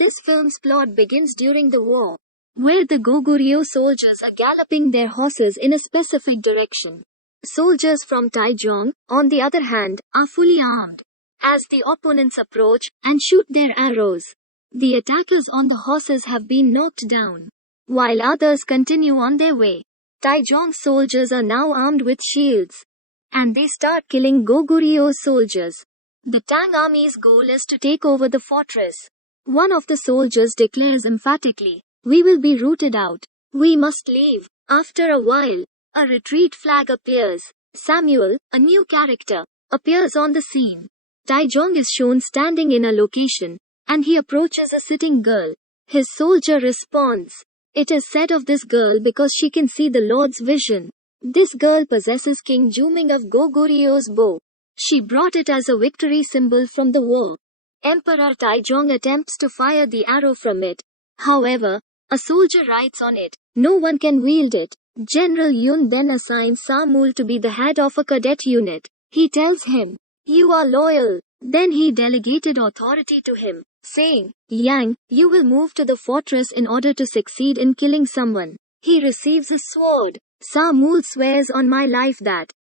This film's plot begins during the war, where the Goguryeo soldiers are galloping their horses in a specific direction. Soldiers from Taichung, on the other hand, are fully armed. As the opponents approach and shoot their arrows, the attackers on the horses have been knocked down, while others continue on their way. Taichung soldiers are now armed with shields, and they start killing Goguryeo soldiers. The Tang army's goal is to take over the fortress. One of the soldiers declares emphatically, "We will be rooted out. We must leave." After a while, a retreat flag appears. Samuel, a new character, appears on the scene. Taichung is shown standing in a location, and he approaches a sitting girl. His soldier responds. It is said of this girl because she can see the Lord's vision. This girl possesses King Juming of Goguryeo's bow. She brought it as a victory symbol from the war. Emperor Taichung attempts to fire the arrow from it. However, a soldier rides on it. No one can wield it. General Yun then assigns Samul to be the head of a cadet unit. He tells him, "You are loyal." Then he delegated authority to him, saying, "Yang, you will move to the fortress in order to succeed in killing someone." He receives a sword. Samul swears on my life that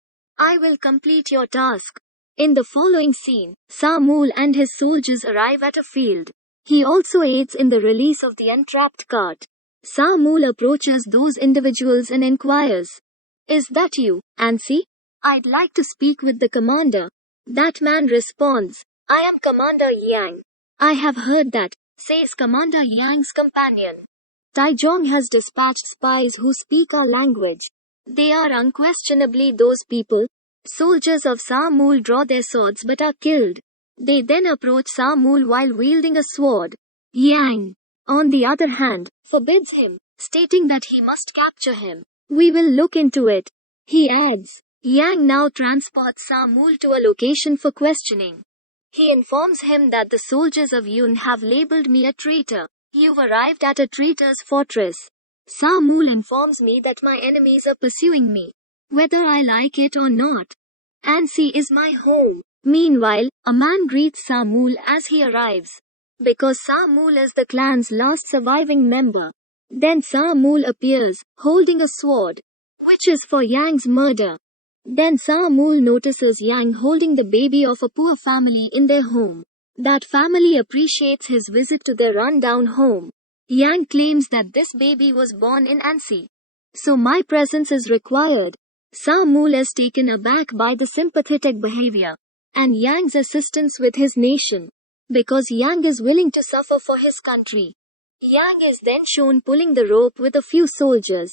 I will complete your task. In the following scene, Samul and his soldiers arrive at a field. He also aids in the release of the entrapped cart. Samul approaches those individuals and inquires, "Is that you, Ansi? I'd like to speak with the commander." That man responds, "I am Commander Yang." "I have heard that," says Commander Yang's companion. "Taichung has dispatched spies who speak our language. They are unquestionably those people." Soldiers of Samul draw their swords but are killed. They then approach Samul while wielding a sword. Yang, on the other hand, forbids him, stating that he must capture him. "We will look into it," he adds. Yang now transports Samul to a location for questioning. He informs him that the soldiers of Yun have labeled me a traitor. "You've arrived at a traitor's fortress. Samul informs me that my enemies are pursuing me, whether I like it or not. Ansi is my home." Meanwhile, a man greets Samul as he arrives, because Samul is the clan's last surviving member. Then Samul appears, holding a sword, which is for Yang's murder. Then Samul notices Yang holding the baby of a poor family in their home. That family appreciates his visit to their run-down home. Yang claims that this baby was born in Ansi, so my presence is required. Samul is taken aback by the sympathetic behavior and Yang's assistance with his nation, because Yang is willing to suffer for his country. Yang is then shown pulling the rope with a few soldiers.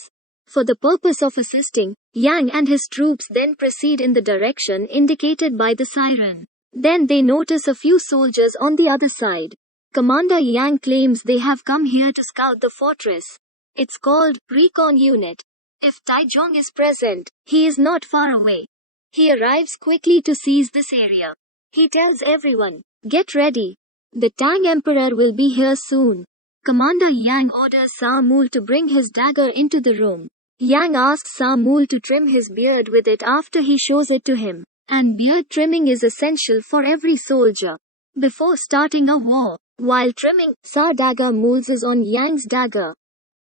For the purpose of assisting, Yang and his troops then proceed in the direction indicated by the siren. Then they notice a few soldiers on the other side. Commander Yang claims they have come here to scout the fortress. It's called Recon Unit. If Taichung is present, he is not far away. He arrives quickly to seize this area. He tells everyone, "Get ready. The Tang Emperor will be here soon." Commander Yang orders Samul to bring his dagger into the room. Yang asks Samul to trim his beard with it after he shows it to him. And beard trimming is essential for every soldier before starting a war. While trimming, Sa dagger moulds on Yang's dagger.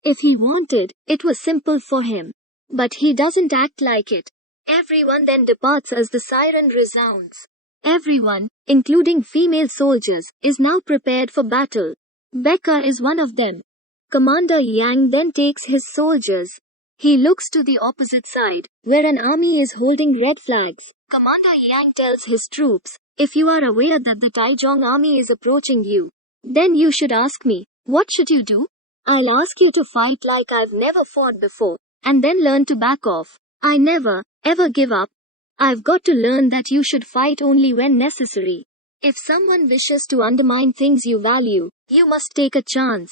If he wanted, it was simple for him. But he doesn't act like it. Everyone then departs as the siren resounds. Everyone, including female soldiers, is now prepared for battle. Becca is one of them. Commander Yang then takes his soldiers. He looks to the opposite side, where an army is holding red flags. Commander Yang tells his troops, "If you are aware that the Taichung army is approaching you, then you should ask me, what should you do? I'll ask you to fight like I've never fought before, and then learn to back off. I never, ever give up. I've got to learn that you should fight only when necessary. If someone wishes to undermine things you value, you must take a chance.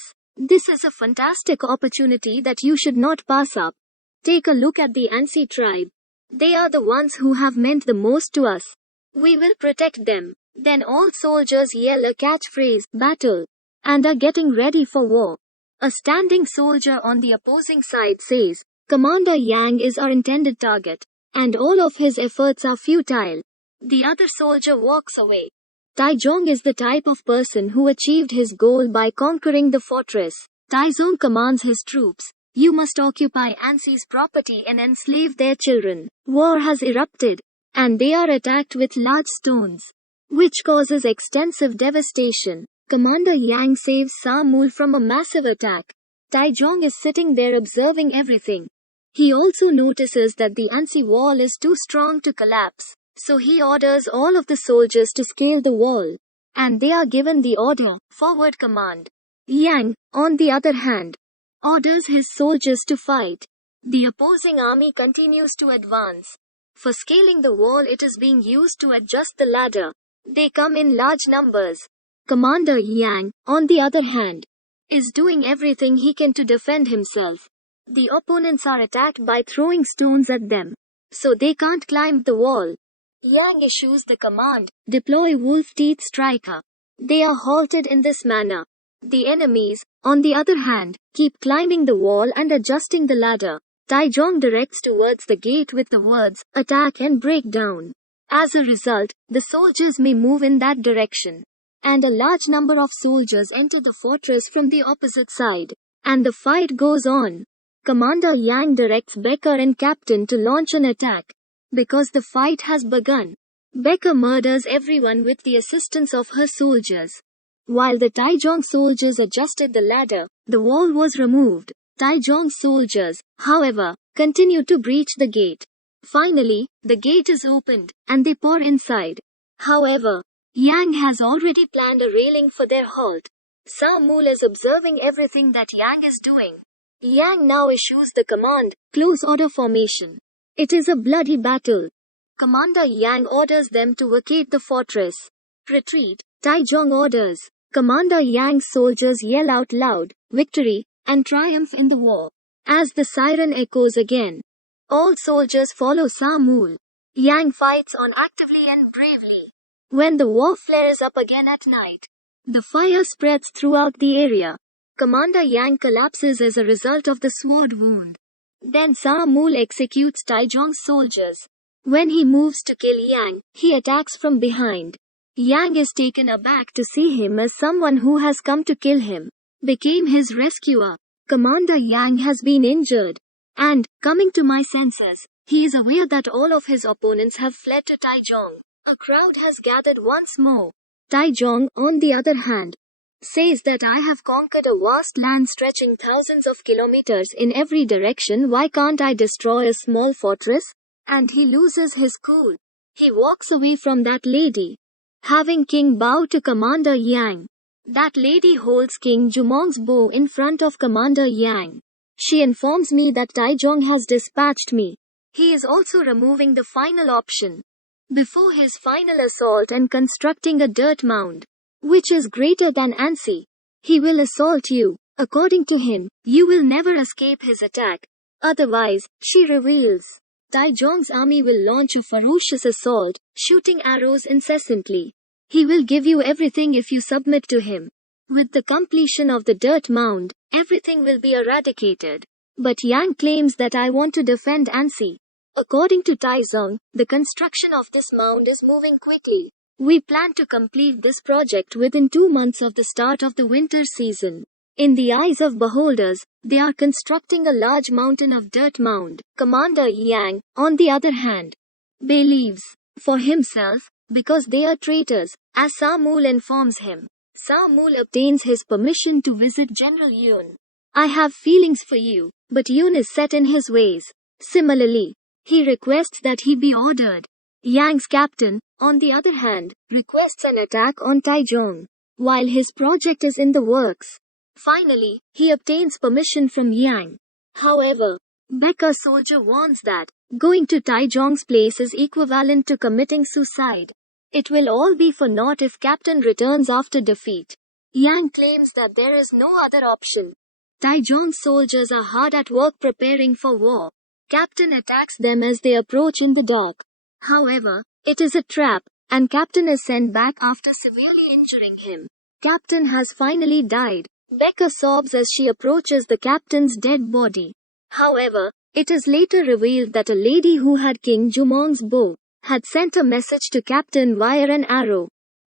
This is a fantastic opportunity that you should not pass up. Take a look at the Ansi tribe. They are the ones who have meant the most to us. We will protect them." Then all soldiers yell a catchphrase, "Battle," and are getting ready for war. A standing soldier on the opposing side says, "Commander Yang is our intended target, and all of his efforts are futile." The other soldier walks away. Taizong is the type of person who achieved his goal by conquering the fortress. Taizong commands his troops, "You must occupy Ansi's property and enslave their children." War has erupted, and they are attacked with large stones, which causes extensive devastation. Commander Yang saves Samul from a massive attack. Taizong is sitting there observing everything. He also notices that the Ansi wall is too strong to collapse, so he orders all of the soldiers to scale the wall, and they are given the order, "Forward command." Yang, on the other hand, orders his soldiers to fight. The opposing army continues to advance. For scaling the wall, it is being used to adjust the ladder. They come in large numbers. Commander Yang, on the other hand, is doing everything he can to defend himself. The opponents are attacked by throwing stones at them, so they can't climb the wall. Yang issues the command, "Deploy Wolf Teeth Striker." They are halted in this manner. The enemies, on the other hand, keep climbing the wall and adjusting the ladder. Taizong directs towards the gate with the words, "Attack and break down." As a result, the soldiers may move in that direction, and a large number of soldiers enter the fortress from the opposite side, and the fight goes on. Commander Yang directs Becker and Captain to launch an attack. Because the fight has begun, Becker murders everyone with the assistance of her soldiers. While the Taizong soldiers adjusted the ladder, the wall was removed. Taizong's soldiers, however, continue to breach the gate. Finally, the gate is opened, and they pour inside. However, Yang has already planned a railing for their halt. Samul is observing everything that Yang is doing. Yang now issues the command, "Close order formation." It is a bloody battle. Commander Yang orders them to vacate the fortress. "Retreat," Taizong orders. Commander Yang's soldiers yell out loud, "Victory," and triumph in the war. As the siren echoes again, all soldiers follow Samul. Yang fights on actively and bravely. When the war flares up again at night, the fire spreads throughout the area. Commander Yang collapses as a result of the sword wound. Then Samul executes Taizong's soldiers. When he moves to kill Yang, he attacks from behind. Yang is taken aback to see him as someone who has come to kill him, became his rescuer. Commander Yang has been injured, and, coming to my senses, he is aware that all of his opponents have fled to Taizong. A crowd has gathered once more. Taizong, on the other hand, says that "I have conquered a vast land stretching thousands of kilometers in every direction. Why can't I destroy a small fortress?" And he loses his cool. He walks away from that lady, having King bow to Commander Yang. That lady holds King Jumong's bow in front of Commander Yang. She informs me that Taizong has dispatched me. He is also removing the final option before his final assault and constructing a dirt mound, which is greater than Ansi. He will assault you. According to him, you will never escape his attack. Otherwise, she reveals, Taizong's army will launch a ferocious assault, shooting arrows incessantly. He will give you everything if you submit to him. With the completion of the dirt mound, everything will be eradicated. But Yang claims that "I want to defend Ansi." According to Taizong, the construction of this mound is moving quickly. "We plan to complete this project within 2 months of the start of the winter season." In the eyes of beholders, they are constructing a large mountain of dirt mound. Commander Yang, on the other hand, believes for himself, because they are traitors, as Samul informs him. Samul obtains his permission to visit General Yun. "I have feelings for you, but Yun is set in his ways." Similarly, he requests that he be ordered. Yang's captain, on the other hand, requests an attack on Taizong, while his project is in the works. Finally, he obtains permission from Yang. However, Becker's soldier warns that going to Taizong's place is equivalent to committing suicide. It will all be for naught if Captain returns after defeat. Yang claims that there is no other option. Taizong's soldiers are hard at work preparing for war. Captain attacks them as they approach in the dark. However, it is a trap, and Captain is sent back after severely injuring him. Captain has finally died. Becker sobs as she approaches the captain's dead body. However, it is later revealed that a lady who had King Jumong's bow had sent a message to Captain via an arrow.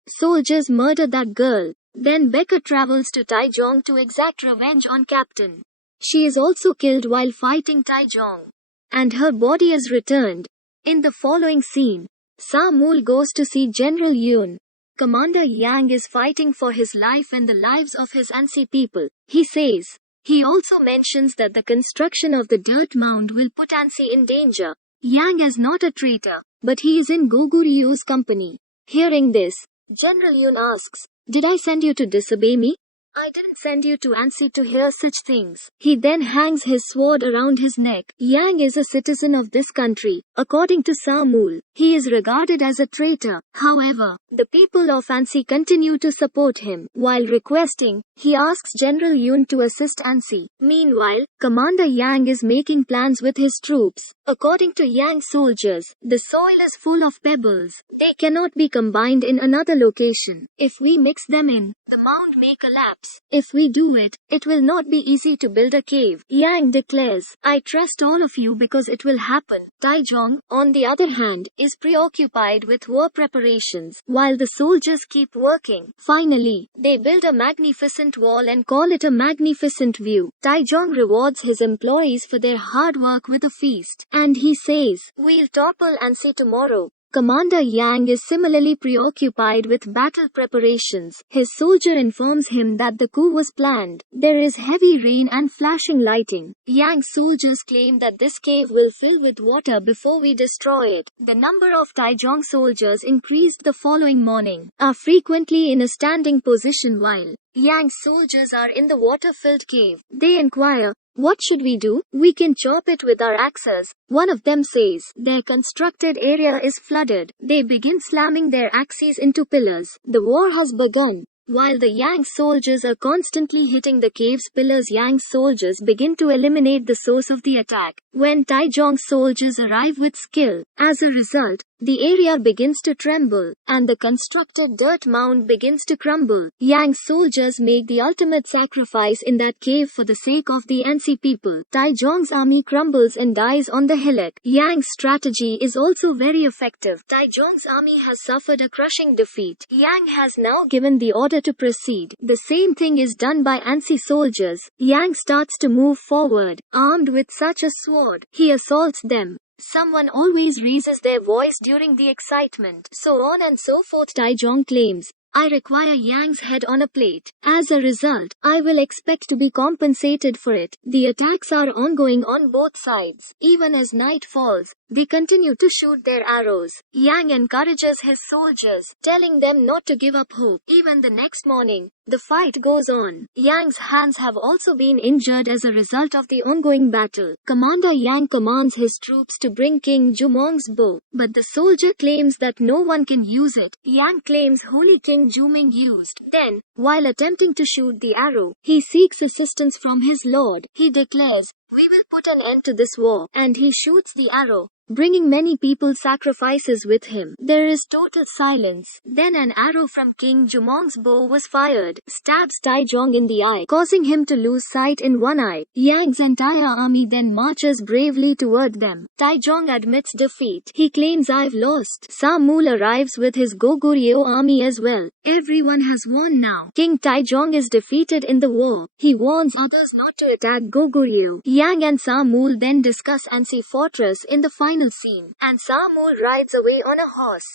Soldiers murder that girl. Then Becca travels to Taejong to exact revenge on Captain. She is also killed while fighting Taejong, and her body is returned. In the following scene, Sa-mul goes to see General Yoon. Commander Yang is fighting for his life and the lives of his Ansi people. He also mentions that the construction of the dirt mound will put Ansi in danger. Yang is not a traitor, but he is in Goguryeo's company. Hearing this, General Yoon asks, "Did I send you to disobey me? I didn't send you to Ansi to hear such things." He then hangs his sword around his neck. Yang is a citizen of this country. According to Sa-mul, he is regarded as a traitor. However, the people of Ansi continue to support him. While requesting, he asks General Yoon to assist Ansi. Meanwhile, Commander Yang is making plans with his troops. According to Yang soldiers, the soil is full of pebbles. They cannot be combined in another location. If we mix them in, the mound may collapse. If we do it, it will not be easy to build a cave. Yang declares, "I trust all of you because it will happen." Taejong, on the other hand, is preoccupied with war preparations, while the soldiers keep working. Finally, they build a magnificent wall and call it a magnificent view. Taejong rewards his employees for their hard work with a feast, and he says, "We'll topple Ansi tomorrow." Commander Yang is similarly preoccupied with battle preparations. His soldier informs him that the coup was planned. There is heavy rain and flashing lighting. Yang's soldiers claim that this cave will fill with water before we destroy it. The number of Taejong soldiers increased the following morning, are frequently in a standing position while Yang's soldiers are in the water-filled cave. They inquire, "What should we do? We can chop it with our axes." One of them says, "Their constructed area is flooded." They begin slamming their axes into pillars. The war has begun. While the Yang soldiers are constantly hitting the cave's pillars, Yang soldiers begin to eliminate the source of the attack. When Taejong soldiers arrive with skill, as a result, the area begins to tremble, and the constructed dirt mound begins to crumble. Yang soldiers make the ultimate sacrifice in that cave for the sake of the Ansi people. Taejong's army crumbles and dies on the hillock. Yang's strategy is also very effective. Taejong's army has suffered a crushing defeat. Yang has now given the order to proceed. The same thing is done by Ansi soldiers. Yang starts to move forward, armed with such a sword. He assaults them. Someone always raises their voice during the excitement. So on and so forth. Taejong claims, "I require Yang's head on a plate. As a result, I will expect to be compensated for it." The attacks are ongoing on both sides. Even as night falls, they continue to shoot their arrows. Yang encourages his soldiers, telling them not to give up hope. Even the next morning, the fight goes on. Yang's hands have also been injured as a result of the ongoing battle. Commander Yang commands his troops to bring King Jumong's bow, but the soldier claims that no one can use it. Yang claims Holy King Juming used. Then, while attempting to shoot the arrow, he seeks assistance from his lord. He declares, "We will put an end to this war," and he shoots the arrow, bringing many people's sacrifices with him. There is total silence. Then an arrow from King Jumong's bow was fired, stabs Taejong in the eye, causing him to lose sight in one eye. Yang's entire army then marches bravely toward them. Taejong admits defeat. He claims, "I've lost." Sa-mul arrives with his Goguryeo army as well. Everyone has won now. King Taejong is defeated in the war. He warns others not to attack Goguryeo. Yang and Sa-mul then discuss Ansi Fortress in the final scene, and Sa-mul rides away on a horse.